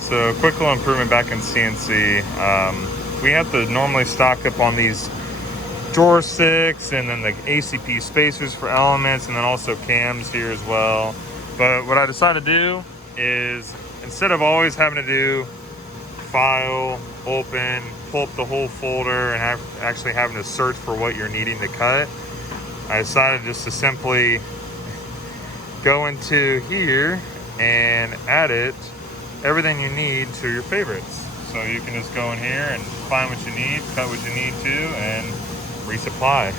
So a quick little improvement back in CNC. We have to normally stock up on these drawer sticks and then the ACP spacers for elements and then also cams here as well. But what I decided to do is, instead of always having to do file, open, pull up the whole folder and actually having to search for what you're needing to cut, I decided just to simply go into here and edit everything you need to your favorites. So you can just go in here and find what you need, cut what you need to, and resupply.